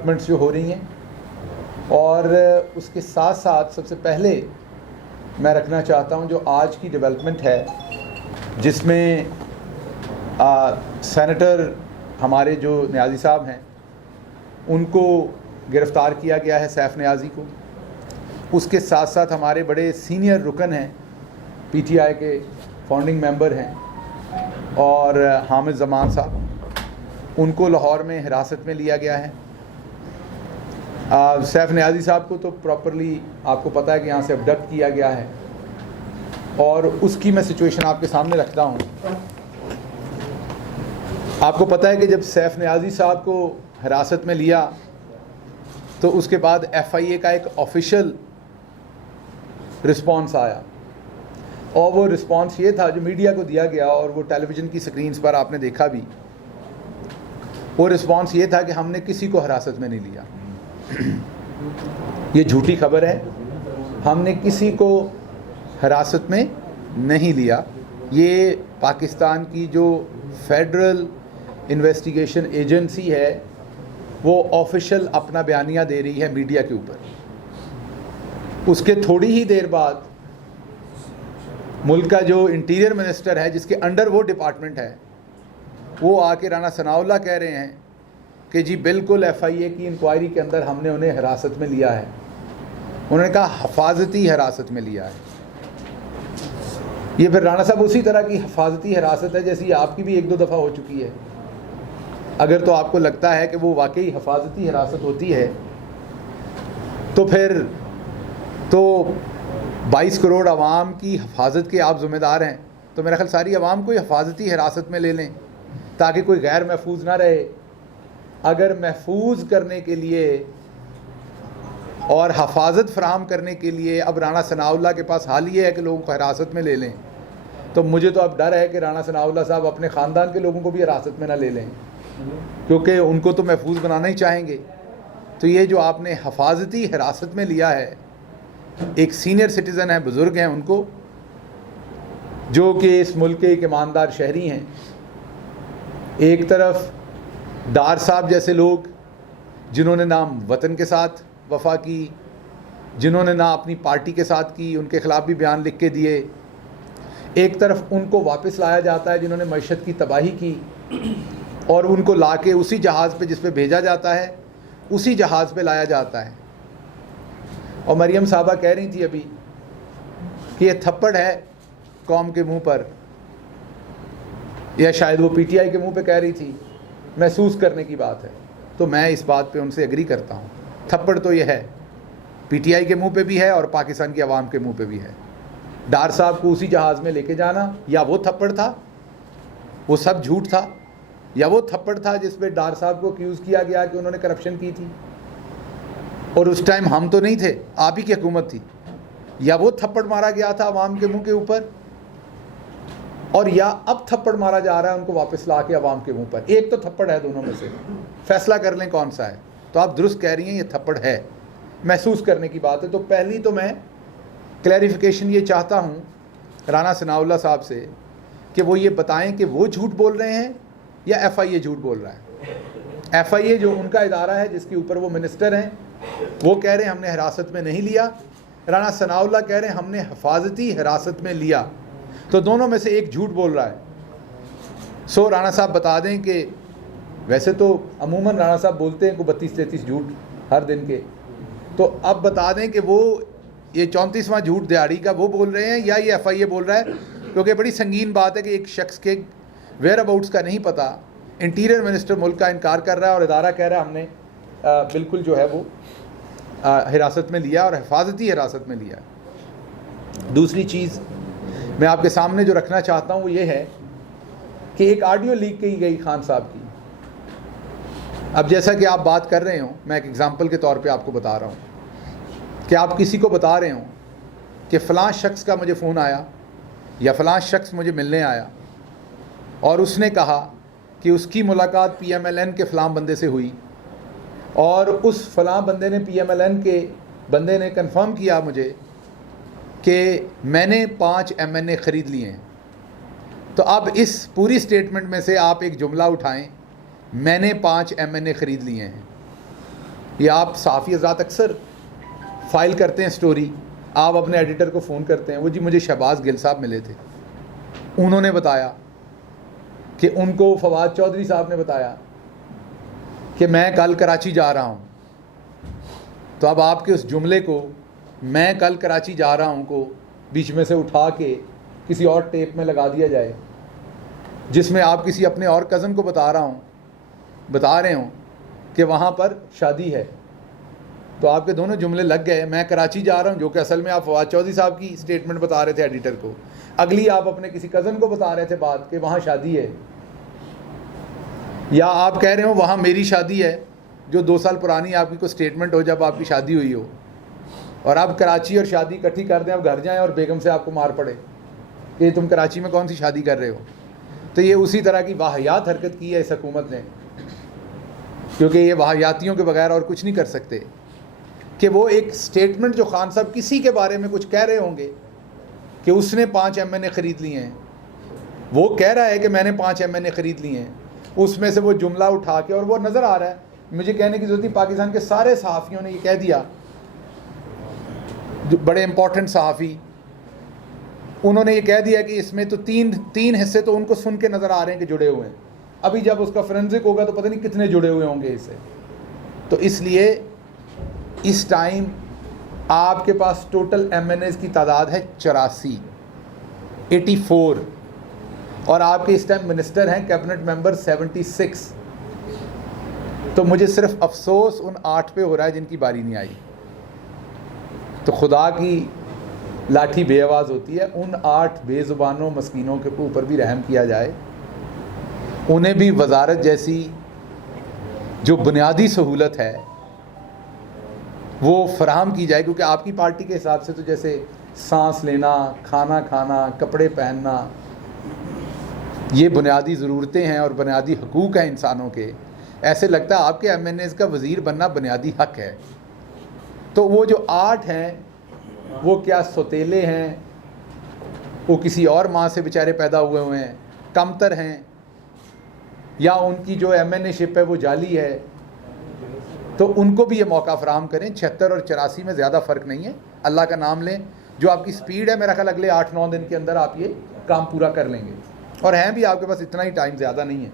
Developments جو ہو رہی ہیں, اور اس کے ساتھ ساتھ سب سے پہلے میں رکھنا چاہتا ہوں جو آج کی ڈیولپمنٹ ہے, جس میں سینیٹر ہمارے جو نیازی صاحب ہیں ان کو گرفتار کیا گیا ہے, سیف نیازی کو. اس کے ساتھ ساتھ ہمارے بڑے سینئر رکن ہیں, پی ٹی آئی کے فاؤنڈنگ ممبر ہیں, اور حامد زمان صاحب, ان کو لاہور میں حراست میں لیا گیا ہے. سیف نیازی صاحب کو تو پراپرلی آپ کو پتہ ہے کہ یہاں سے ابڈکٹ کیا گیا ہے, اور اس کی میں سچویشن آپ کے سامنے رکھتا ہوں. آپ کو پتہ ہے کہ جب سیف نیازی صاحب کو حراست میں لیا تو اس کے بعد ایف آئی اے کا ایک آفیشیل رسپانس آیا, اور وہ رسپانس یہ تھا جو میڈیا کو دیا گیا, اور وہ ٹیلی ویژن کی سکرینز پر آپ نے دیکھا بھی. وہ رسپانس یہ تھا کہ ہم نے کسی کو حراست میں نہیں لیا. یہ جھوٹی خبر ہے, ہم نے کسی کو حراست میں نہیں لیا. یہ پاکستان کی جو فیڈرل انویسٹیگیشن ایجنسی ہے وہ آفیشیل اپنا بیانیہ دے رہی ہے میڈیا کے اوپر. اس کے تھوڑی ہی دیر بعد ملک کا جو انٹیریئر منسٹر ہے, جس کے انڈر وہ ڈپارٹمنٹ ہے, وہ آ کے رانا ثناء اللہ کہہ رہے ہیں کہ جی بالکل ایف آئی اے کی انکوائری کے اندر ہم نے انہیں حراست میں لیا ہے. انہوں نے کہا حفاظتی حراست میں لیا ہے. یہ پھر رانا صاحب اسی طرح کی حفاظتی حراست ہے جیسی آپ کی بھی ایک دو دفعہ ہو چکی ہے. اگر تو آپ کو لگتا ہے کہ وہ واقعی حفاظتی حراست ہوتی ہے تو پھر تو 22 کروڑ عوام کی حفاظت کے آپ ذمہ دار ہیں, تو میرا خیال ساری عوام کو حفاظتی حراست میں لے لیں تاکہ کوئی غیر محفوظ نہ رہے. اگر محفوظ کرنے کے لیے اور حفاظت فراہم کرنے کے لیے اب رانا ثناء اللہ کے پاس حال یہ ہے کہ لوگوں کو حراست میں لے لیں, تو مجھے تو اب ڈر ہے کہ رانا ثناء اللہ صاحب اپنے خاندان کے لوگوں کو بھی حراست میں نہ لے لیں, کیونکہ ان کو تو محفوظ بنانا ہی چاہیں گے. تو یہ جو آپ نے حفاظتی حراست میں لیا ہے, ایک سینئر سٹیزن ہیں, بزرگ ہیں, ان کو جو کہ اس ملک کے ایک ایماندار شہری ہیں. ایک طرف ڈار صاحب جیسے لوگ جنہوں نے نہ وطن کے ساتھ وفا کی, جنہوں نے نہ اپنی پارٹی کے ساتھ کی, ان کے خلاف بھی بیان لکھ کے دیے. ایک طرف ان کو واپس لایا جاتا ہے جنہوں نے معیشت کی تباہی کی, اور ان کو لا کے اسی جہاز پہ جس پہ بھیجا جاتا ہے اسی جہاز پہ لایا جاتا ہے. اور مریم صاحبہ کہہ رہی تھی ابھی کہ یہ تھپڑ ہے قوم کے منہ پر, یا شاید وہ پی ٹی آئی کے منہ پہ کہہ رہی تھی, محسوس کرنے کی بات ہے. تو میں اس بات پہ ان سے ایگری کرتا ہوں. تھپڑ تو یہ ہے, پی ٹی آئی کے منہ پہ بھی ہے اور پاکستان کی عوام کے منہ پہ بھی ہے. ڈار صاحب کو اسی جہاز میں لے کے جانا, یا وہ تھپڑ تھا, وہ سب جھوٹ تھا, یا وہ تھپڑ تھا جس پہ ڈار صاحب کو اکیوز کیا گیا کہ انہوں نے کرپشن کی تھی, اور اس ٹائم ہم تو نہیں تھے, آپ ہی کی حکومت تھی. یا وہ تھپڑ مارا گیا تھا عوام کے منہ کے اوپر, اور یا اب تھپڑ مارا جا رہا ہے ان کو واپس لا کے عوام کے منہ پر. ایک تو تھپڑ ہے دونوں میں سے, فیصلہ کر لیں کون سا ہے. تو آپ درست کہہ رہی ہیں, یہ تھپڑ ہے, محسوس کرنے کی بات ہے. تو پہلی تو میں کلیریفیکیشن یہ چاہتا ہوں رانا ثناء اللہ صاحب سے کہ وہ یہ بتائیں کہ وہ جھوٹ بول رہے ہیں یا ایف آئی اے جھوٹ بول رہا ہے. ایف آئی اے جو ان کا ادارہ ہے جس کے اوپر وہ منسٹر ہیں, وہ کہہ رہے ہیں ہم نے حراست میں نہیں لیا. رانا ثناء اللہ کہہ رہے ہیں ہم نے حفاظتی حراست میں لیا. تو دونوں میں سے ایک جھوٹ بول رہا ہے. سو رانا صاحب بتا دیں کہ ویسے تو عموماً رانا صاحب بولتے ہیں کو 32-33 جھوٹ ہر دن کے, تو اب بتا دیں کہ وہ یہ 34واں جھوٹ دیہڑی کا وہ بول رہے ہیں یا یہ ایف آئی اے بول رہا ہے, کیونکہ بڑی سنگین بات ہے کہ ایک شخص کے ویئر اباؤٹس کا نہیں پتہ, انٹیریئر منسٹر ملک کا انکار کر رہا ہے اور ادارہ کہہ رہا ہے ہم نے بالکل جو ہے وہ حراست میں لیا اور حفاظتی حراست میں لیا. دوسری چیز میں آپ کے سامنے جو رکھنا چاہتا ہوں وہ یہ ہے کہ ایک آڈیو لیک کی گئی خان صاحب کی. اب جیسا کہ آپ بات کر رہے ہوں, میں ایک ایگزامپل کے طور پہ آپ کو بتا رہا ہوں کہ آپ کسی کو بتا رہے ہوں کہ فلاں شخص کا مجھے فون آیا یا فلاں شخص مجھے ملنے آیا اور اس نے کہا کہ اس کی ملاقات پی ایم ایل این کے فلاں بندے سے ہوئی, اور اس فلاں بندے نے پی ایم ایل این کے بندے نے کنفرم کیا مجھے کہ میں نے 5 ایم این اے خرید لیے ہیں. تو اب اس پوری سٹیٹمنٹ میں سے آپ ایک جملہ اٹھائیں, میں نے 5 ایم این اے خرید لیے ہیں. یہ آپ صحافی حضرات اکثر فائل کرتے ہیں سٹوری, آپ اپنے ایڈیٹر کو فون کرتے ہیں, وہ جی مجھے شہباز گل صاحب ملے تھے, انہوں نے بتایا کہ ان کو فواد چودھری صاحب نے بتایا کہ میں کل کراچی جا رہا ہوں. تو اب آپ کے اس جملے کو میں کل کراچی جا رہا ہوں کو بیچ میں سے اٹھا کے کسی اور ٹیپ میں لگا دیا جائے جس میں آپ کسی اپنے اور کزن کو بتا رہے ہوں کہ وہاں پر شادی ہے, تو آپ کے دونوں جملے لگ گئے. میں کراچی جا رہا ہوں, جو کہ اصل میں آپ فواد چودھری صاحب کی اسٹیٹمنٹ بتا رہے تھے ایڈیٹر کو, اگلی آپ اپنے کسی کزن کو بتا رہے تھے بات کہ وہاں شادی ہے, یا آپ کہہ رہے ہو وہاں میری شادی ہے جو 2 سال پرانی آپ کی کوئی اسٹیٹمنٹ ہو جب آپ کی شادی ہوئی ہو, اور آپ کراچی اور شادی اکٹھی کر دیں, اب گھر جائیں اور بیگم سے آپ کو مار پڑے کہ تم کراچی میں کون سی شادی کر رہے ہو. تو یہ اسی طرح کی واہیات حرکت کی ہے اس حکومت نے, کیونکہ یہ واہیاتیوں کے بغیر اور کچھ نہیں کر سکتے. کہ وہ ایک سٹیٹمنٹ جو خان صاحب کسی کے بارے میں کچھ کہہ رہے ہوں گے کہ اس نے 5 MNA خرید لیے ہیں, وہ کہہ رہا ہے کہ میں نے 5 MNA خرید لیے ہیں, اس میں سے وہ جملہ اٹھا کے, اور وہ نظر آ رہا ہے, مجھے کہنے کی ضرورت نہیں, پاکستان کے سارے صحافیوں نے یہ کہہ دیا, جو بڑے امپورٹنٹ صحافی, انہوں نے یہ کہہ دیا کہ اس میں تو تین حصے تو ان کو سن کے نظر آ رہے ہیں کہ جڑے ہوئے ہیں. ابھی جب اس کا فرنزک ہوگا تو پتہ نہیں کتنے جڑے ہوئے ہوں گے اس سے. تو اس لیے اس ٹائم آپ کے پاس ٹوٹل MNAs کی تعداد ہے 84, اور آپ کے اس ٹائم منسٹر ہیں کیبنٹ ممبر 76. تو مجھے صرف افسوس ان 8 پہ ہو رہا ہے جن کی باری نہیں آئی. تو خدا کی لاٹھی بے آواز ہوتی ہے, ان 8 بے زبانوں مسکینوں کے اوپر بھی رحم کیا جائے, انہیں بھی وزارت جیسی جو بنیادی سہولت ہے وہ فراہم کی جائے, کیونکہ آپ کی پارٹی کے حساب سے تو جیسے سانس لینا, کھانا کھانا, کپڑے پہننا, یہ بنیادی ضرورتیں ہیں اور بنیادی حقوق ہیں انسانوں کے. ایسے لگتا ہے آپ کے MNAs کا وزیر بننا بنیادی حق ہے. تو وہ جو 8 ہیں وہ کیا سوتیلے ہیں, وہ کسی اور ماں سے بیچارے پیدا ہوئے ہیں, کمتر ہیں, یا ان کی جو MNA شپ ہے وہ جعلی ہے. تو ان کو بھی یہ موقع فراہم کریں. 76 اور 84 میں زیادہ فرق نہیں ہے, اللہ کا نام لیں. جو آپ کی سپیڈ ہے میرا خیال اگلے 8-9 دن کے اندر آپ یہ کام پورا کر لیں گے, اور ہیں بھی آپ کے پاس اتنا ہی ٹائم, زیادہ نہیں ہے.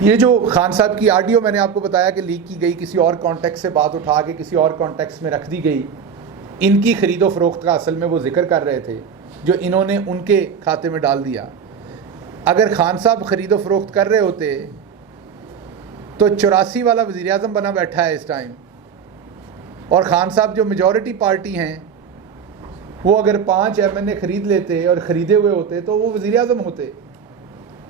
یہ جو خان صاحب کی آڈیو میں نے آپ کو بتایا کہ لیک کی گئی, کسی اور کانٹیکس سے بات اٹھا کے کسی اور کانٹیکس میں رکھ دی گئی, ان کی خرید و فروخت کا اصل میں وہ ذکر کر رہے تھے جو انہوں نے ان کے کھاتے میں ڈال دیا. اگر خان صاحب خرید و فروخت کر رہے ہوتے تو 84 والا وزیر اعظم بنا بیٹھا ہے اس ٹائم, اور خان صاحب جو میجورٹی پارٹی ہیں وہ اگر 5 MNA خرید لیتے اور خریدے ہوئے ہوتے تو وہ وزیر اعظم ہوتے.